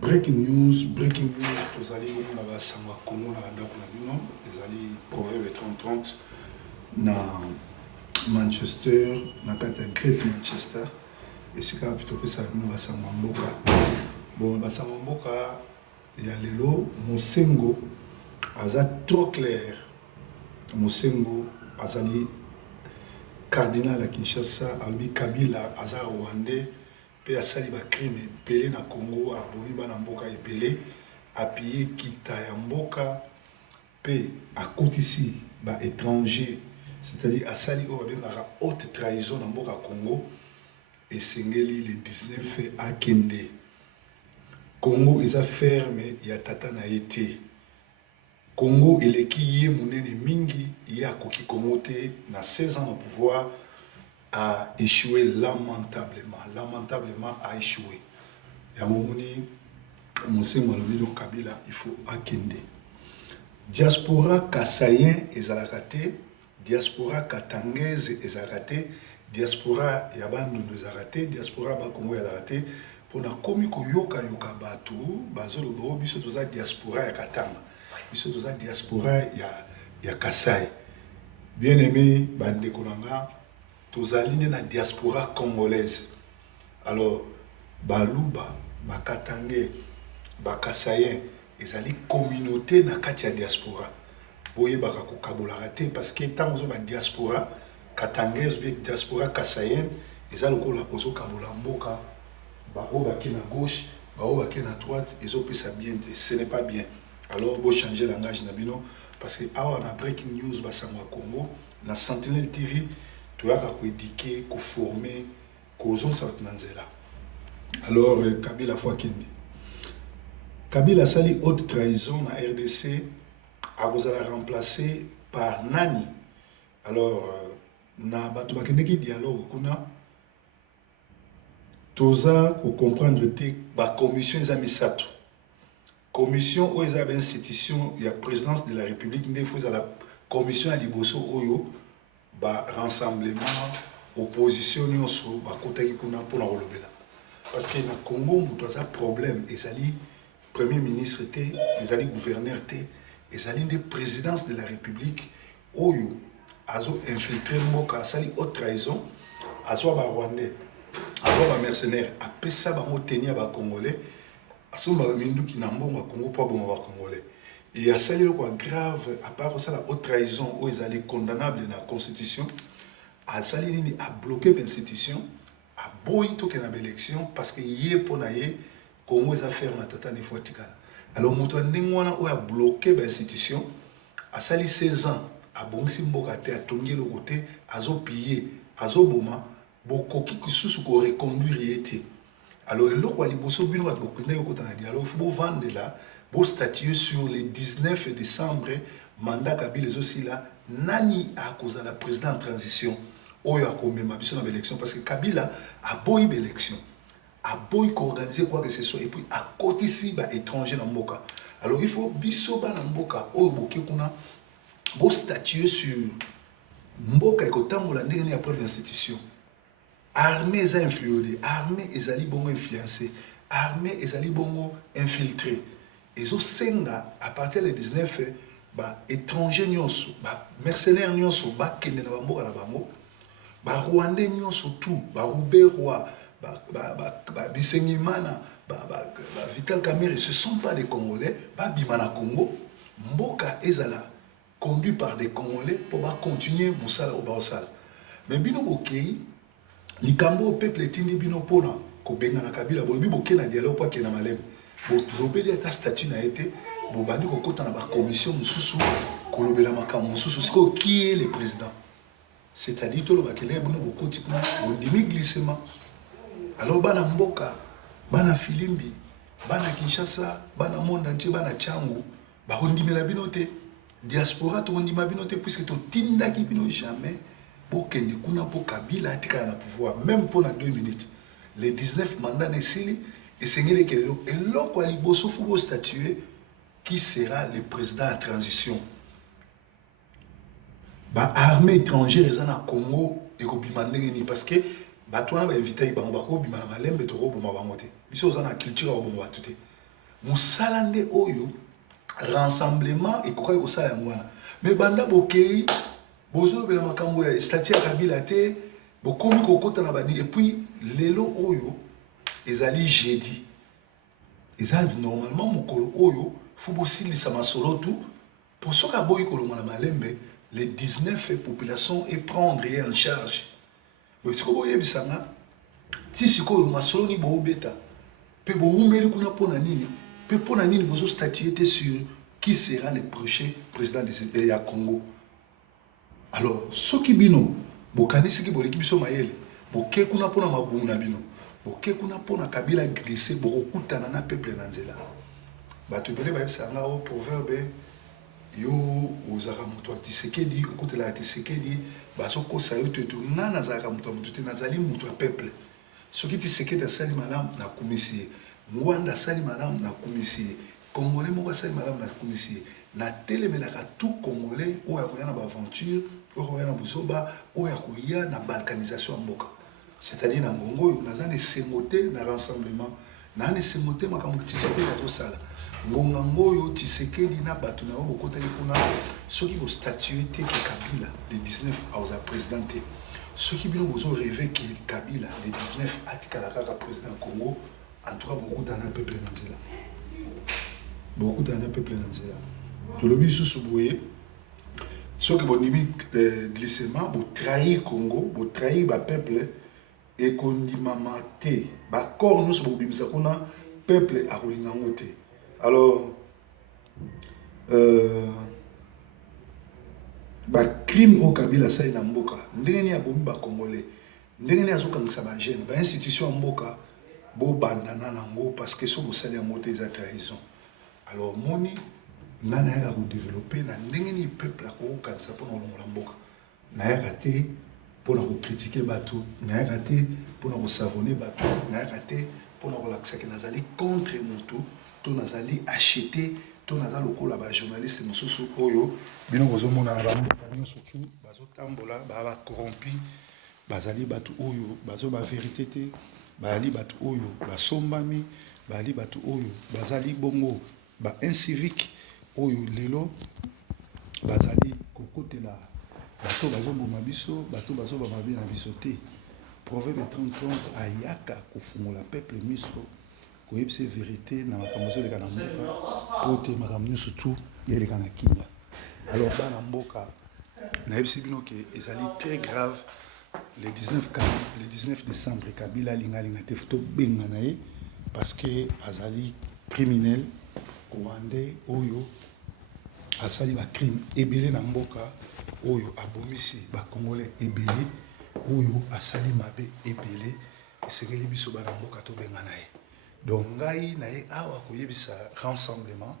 Breaking news, vous allez voir la Samba Congo na ndako na bino, ezali Proverbe 30-30 na Manchester, na kati ya Great Manchester, esika pitopesa bino basanga mboka. Bon, basanga mboka ya lelo, Mosengo aza trop clair. Mosengo azali cardinal à Kinshasa, alobi Kabila aza Rwandais. Pe asali ba crime epele na Congo, aboyi bana mboka epele, appuyer kita ya mboka, pe akotisi ba étranger, c'est-à-dire asali oyo babengaka haute trahison na mboka Congo, esengeli le 19 akende. Congo eza ferme ya tata na ye te. Congo eleki ye monene mingi, ye akoki Congo te, na 16 ans au pouvoir, a échoué lamentablement. Lamentablement a échoué. Et à un moment donné, Kabila, il faut akende. Diaspora kassayen ezalakate, diaspora katangaise ezalakate, diaspora yabandu ezalakate, diaspora bakongo ezalakate. Pour na komi ko yoka batu, bazolo bo biso toza diaspora ya katanga. Biso toza diaspora ya Kasai. Bien aimé bande konanga, tozali na diaspora congolaise. Alors, baluba, bakatangé, bakasayen, ezali communauté na kati ya diaspora. Boye baka kokabola raté parce que tant que ba diaspora katangaise bi diaspora kasayen, ezali lokola pozo kabola mboka, bako baki na gauche, bako baki na droite, ezopesa bien te, ce n'est pas bien. Alors, bo changer langage na bino parce que awa na breaking news basangwa Congo, na Sentinelle TV, tu as éduquer, former, causons ça là. Alors, Kabila fois Kendi. Kabila sali haute trahison na RDC, a vous allez remplacer par Nani. Alors, na batu bakendeki dialogue kuna, toza ko comprendre te ba commission ezamisato. Commission ou ezaba institution ya présidence de la République ndé faut la commission à liboso oyo ba rassemblement opposition nyonso ba kotaki kuna pour na kolobela parce que na Congo muto aza problème ezali premier ministre te, ezali gouverneur te, ezali nde présidence de la République oyo azo infiltrer mboka asali haute trahison, azo ba Rwandais, azo ba mercenaires, apesa bango tenir ba Congolais, aso ba minduki na mbongo Congo po bongo ba Congolais. Et à celle quoi grave, à part ça la haute trahison où ils allaient condamnable dans la constitution, à celle a bloqué l'institution, à boy tout qu'il y a élection parce que hier pour naïe Congo les affaires na tata ne faut tikala. Alors muto ndengwana où a bloqué l'institution, à celle 16 ans, à bonsi mboka te a tongi le côté, à zo piller, à zo boma, boko qui sous ko reconduire été. Alors le roi liboso bino va beaucoup na yoko tana dialogue, faut vendre là. Pour statuer sur le 19 décembre, mandat Kabila aussi là, nani a causé la présidente en transition, ou a commémoration dans l'élection, parce que Kabila a beau y l'élection, a beau y organiser quoi que ce soit, et puis à côté ici, bah, étranger dans Mboka. Alors il faut bisoba dans Mboka, ou boké kuna, pour statuer sur Mboka et kotambo la ndenge après l'institution. Armée est influencée, armée est allée bongo influencée, armée est allée bongo infiltrée. Et au Senga, à partir du 19, bah, étrangers nyonso, bah, mercenaires nyonso, bah, kende na bamboka na bango, bah, Rwandais nyonso tout, bah, Roubaix Roi, bah, Bisengimana, bah, Vital Kamerhe, ce ne sont pas des Congolais, bah, Bimana Congo, Mboka ezala, conduit par des Congolais pour bah, continuer Moussala au Baosala. Mais bino bokei, likambo peuple etindi bino pona, ko benga na Kabila, bo bi bokei na dialogue kwa kena malem. Lobeli ata statut na été bo bandi ko kota na ba commission mususu ko lobela makambo mususu siko qui est le président, c'est-à-dire to loba kele bono bo koti kuna ondimi glissement. Alors bana mboka, bana filimbi, bana Kinshasa, bana monde entier, bana Tchangu ba ondimela bino te, diaspora to ondima bino te puisque to tindaki bino jamais bo kende kuna po Kabila atika na pouvoir même pour na 2 minutes. Les 19 mandats nesili. Et c'est et l'autre liboso faut statuer qui sera le président en transition. Bah armée étrangère est en Congo et au Bimandengeni parce que bah toi on va inviter bango bako bimana malembe to ko boma bango te. Biso za na culture au boma tout. mosala nde oyo rassemblement ekokai kosala yango wana me banda bokei bozolobela makambo ya statut ya Kabila te bokomi kokota na bani epuis lelo oyo ezali jeudi eza normalement mokolo oyo fo bosilisa masolo tu po soki aboyi kolonga na malembe le 19 population et prendre en charge sikoyo boyebisanga ti sikoyo masolo ni boobeta mpe bowumeli kuna mpona nini mpe mpona nini bozostatue te sur qui sera le prochain président ya Congo. Alors soki bino bokanisiki boleki biso mayele boke kuna mpona mabungu na bino boke kuna mpona Kabila glisse bokokutana na peuple na nzela bato ebele bayebisanga o proverbe yo ozalaka moto ya Tshisekedi okotelaka Tshisekedi bazokosa yo te nga nazalaka moto ya moto te nazali moto ya peuple soki Tshisekedi asali malamu nakumisi ye Mwanda asali malamu nakumisi ye Congolais moko asali malamu nakumisi ye natelemelaka tout Congolais oyo akoya na baaventure oyo akoya na buzoba oyo akoya na balkanisation ya mboka c'est-à-dire na ngongo oyo naza na esengo te na rassemblement naa na esengo te makambo Tshisekedi azosala ngonga ngoyo Tshisekedi na bato na yo bokotaki kuna soki bostatue te ke Kabila le 19 aoza président te soki bino bozorêve ke Kabila le 19 atikala kaka président Congo en tout cas bokutana na peuple na nzela bokutana na peuple na nzela tolobi lisusu boye soki bonimi glissement botrahir Congo botrahir bapeuple ekondimama te bakor nyonso bobimisa kuna peuple akolinga yango te alors bacrime oyo Kabila asali na mboka ndenge nini abomi bacongolais ndenge nini azokangisa bagene bainstitution ya mboka bobandana nango parce que soki osali yango te eza trahison alors moni nga nayaka kodéveloppe na ndenge nini peuple akokokanisa mpona kolongola mboka nayaka te mpona kokritike bato nayaka te mpona kosavone bato nayaka te mpona kolakisaki nazali contre moto to nazali acheté to naza lokola bajournaliste mosusu oyo bino bozomona na bamboka nyonso tu bazotambola bacorrompi bazali bato oyo bazoba vérité te bazali bato oyo basombami bazali bato oyo bazali bongo ba-incivique oyo lelo bazali kokotela bato bazoboma biso bato bazobama bi na biso te proverbe 30 ayaka kofungola peuple miso koyebisa vérité na makambo ezoleka na mboka po te makambo nyonso tu eleka na kimia alors bana mboka nayebisi bino ke ezali très grave le 19 décembre Kabila alingalinga te tobenga na ye parce que azali criminel rwandais oyo asali bacrime ebele na mboka oyo abomisi bacongolais ebele oyo asali mabe ebele esengeli biso bana mboka tobenga na ye donc ngai na ye awa koyebisa rassemblement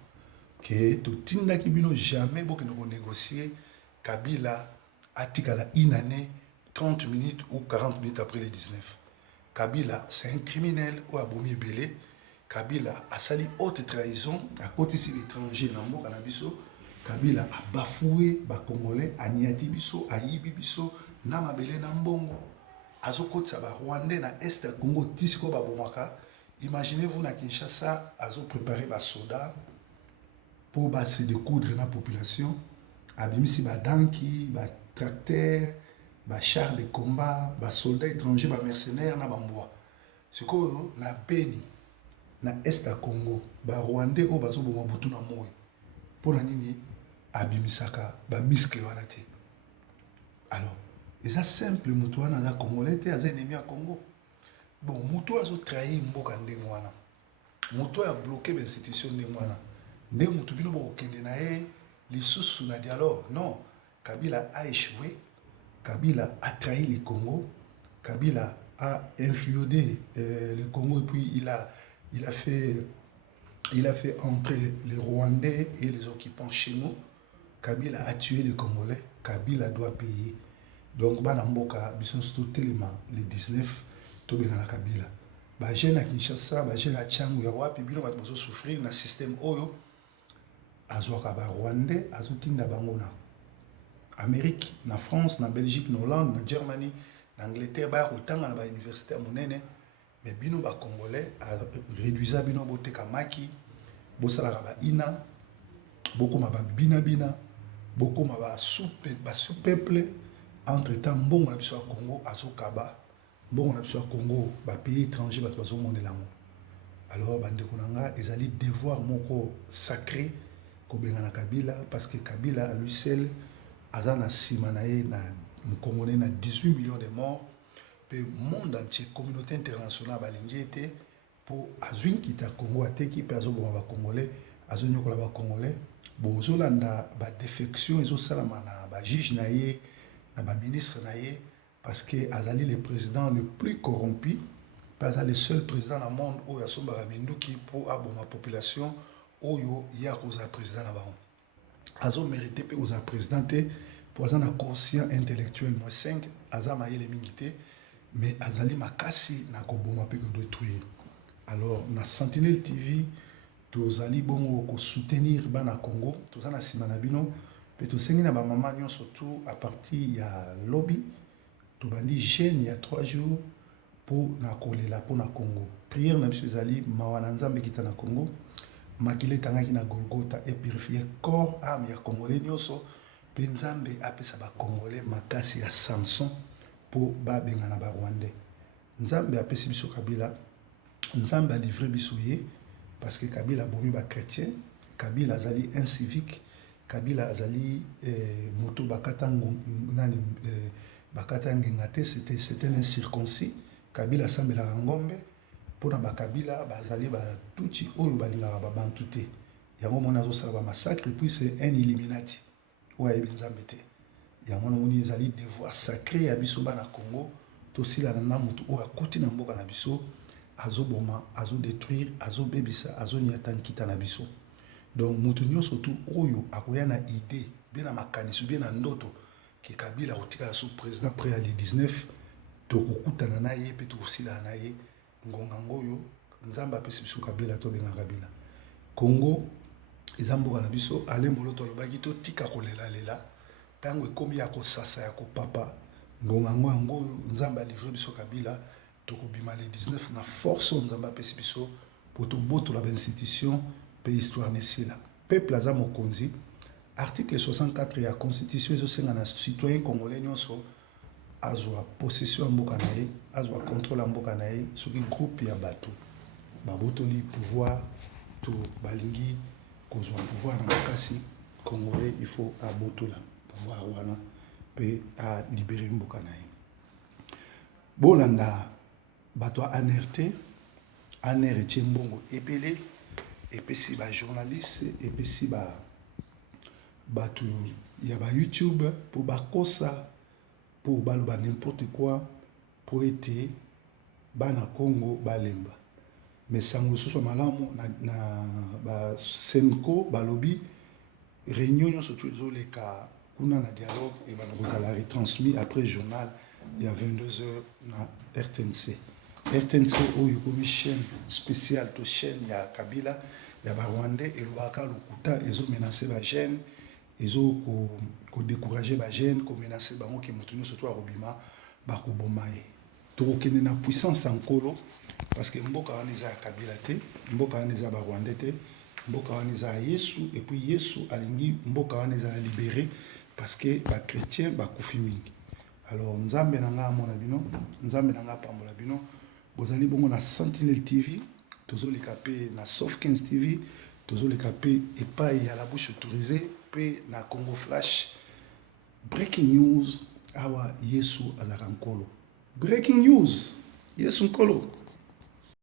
ke totindaki bino jamais bokende konégocier Kabila atikala une année 30 minutes ou 40 minutes après le 19 Kabila c'est un criminel oyo abomi ebele Kabila asali haute trahison akotisi l'étranger na mboka na biso Kabila a bafoué bacongolais aniati biso ayibi biso na mabele na mbongo azokotisa barwandais na est ya Congo tisiko babomaka imaginez-vous na Kinshasa azopréparé basoda pour se découdre na population abimisi badanki batracteur bachar de combat basoldat étranger bamercenaire na bambwa sikoyo na Beni na est ya Congo barwandais oyo bazoboma butu na moi mpona nini abimisaka bamiskle wana te alors eza simple moto wana aza congolais te aza ennemi ya Congo bon moto azotrahir mboka ndenge wana moto oyo abloke bainstitution ndenge wana nde moto bino bokokende na ye lisusu na dialogue non Kabila a échoué Kabila a trahi le Congo Kabila a influodé le Congo et puis il a fait entrer les Rwandais et les occupants chez nous. Kabila a tué les Congolais. Kabila doit payer. Donc, bana mboka, bisonsto telema le 19, tobena na Kabila. Ba jeune à Kinshasa, ba jeune à Tchangu, ya wapi bino ba bozo souffrir na système oyo. Azwaka ba Rwandais, azotinda bango na Amérique, na France, na Belgique, na Hollande, na Germanie, na Angleterre, ba kotanga na ba université monene. Mais bino ba Congolais réduisa bino bote kamaki bosalaka ba ina bokoma ba bina bina bokoma ba sous-peuple. Entre-temps mbongo na biso ya Congo azokaba mbongo na biso ya Congo ba pays étranger bato bazomonela yango. Alors bandeko na nga ezali devoir moko sacré kobenga na Kabila parce que Kabila à lui seul aza na nsima na ye na Congolais na 18 millions de morts pe monde entier communauté internationale balingi ete po azwi nkita Congo ateki pe azoboma ba Congolais azonyokola ba Congolais bozolanda ba défection ezosalama na ba juge na ye na ba ministre na ye parce que azali le président le plus corrompu. Pas le seul président dans le monde où il y a son baraminduki pour aboma population où il y a un président là-bas. Azo mérité pour un président pour un conscient intellectuel moins 5 azama yele mingité mais azali makasi na koboma pe ko détruire. Alors na Sentinelle TV tous ali bongo ko soutenir bana Congo tous na sima na bino pe to sengi na ba maman nyo surtout à partir ya lobby to bandi jeune il y a 3 jours pour na kolela pour na Congo. Prière na biso zali mawana nzambe kita na Congo. Makile tangaki na Golgotha et purifier corps âme ya Congolais nyoso pe nzambe apesa ba Congolais makasi ya Samson pour ba benga na ba Rwandais. Nzambe apesi biso Kabila. Nzambe a livré biso ye parce que Kabila bomi ba chrétien, Kabila azali incivique, Kabila azali moto bakata nani bakata ngengate c'était un circoncis. Kabila sambela ngombe pona ba Kabila bazali ba tuti oyo balingaka ba bantu te yango mona zo sala ba massacre puis c'est un illuminati ouais bizambe te yango moni ezali devoir sacré ya biso bana Congo to sila na mutu oyo akuti na mboka na biso azoboma azodétruire azobebisa azoniata nkita na biso. Donc mutu nyonso tu oyo akoya na idée bien na makanisi bien na ndoto ki Kabila otika sous président près à 19 tokokutana na ye pe tokosila na ye ngonga ngoyo nzambe apesi biso Kabila to benga Kabila. Congo eza mboka na biso ale moloto alobaki totika kolela lela ntango ekomi ya kosasa ya kopapa ngonga ngoyo nzambe alivre biso Kabila tokobima le 19 na force nzambe apesi biso po tobotola ba institution pe histoire nesila peuple aza mokonzi. Article 64 ya constitution ezosenga na citoyen congolais nyonso azwa possession ya mboka na ye azwa contrôle ya mboka na ye soki groupe ya bato babotoli pouvoir to balingi kozwa pouvoir na makasi congolais il faut abotola pouvoir wana pe a libérer mboka na ye. Bolanda bato anerte aner etie mbongo ebele epesi ba journaliste epesi bato ya ba YouTube pour bakosa pour baloba n'importe quoi pour ete bana Congo balemba mais sango soso malamu na ba Senko balobi réunion nyonso tu ezoleka kuna na dialogue et bana kozala retransmis après journal il y a 22h na RTNC oyo komi chaîne spéciale to chaîne ya Kabila ya ba Rwandais elobaka lokuta ezo menacer ba jeune ezo ko décourager ba jeune ko menacer bango ke mutu nyonso to akobima bakoboma ye tokokende na puissance ankolo parce que mboka wana eza ya Kabila te mboka wana eza ba Rwandais te mboka wana eza ya Yesu et puis Yesu alingi mboka wana eza ya libéré parce que ba chrétien bakufi mingi. Alors nzambe na nga amona bino nzambe na nga pambola bino bozali bongo na Sentinelle TV tozoleka pe na Soft 15 TV tozoleka pe epai ya la bouche autorisée pe na Congo Flash. Breaking news awa Yesu azaka nkolo. Breaking news Yesu nkolo.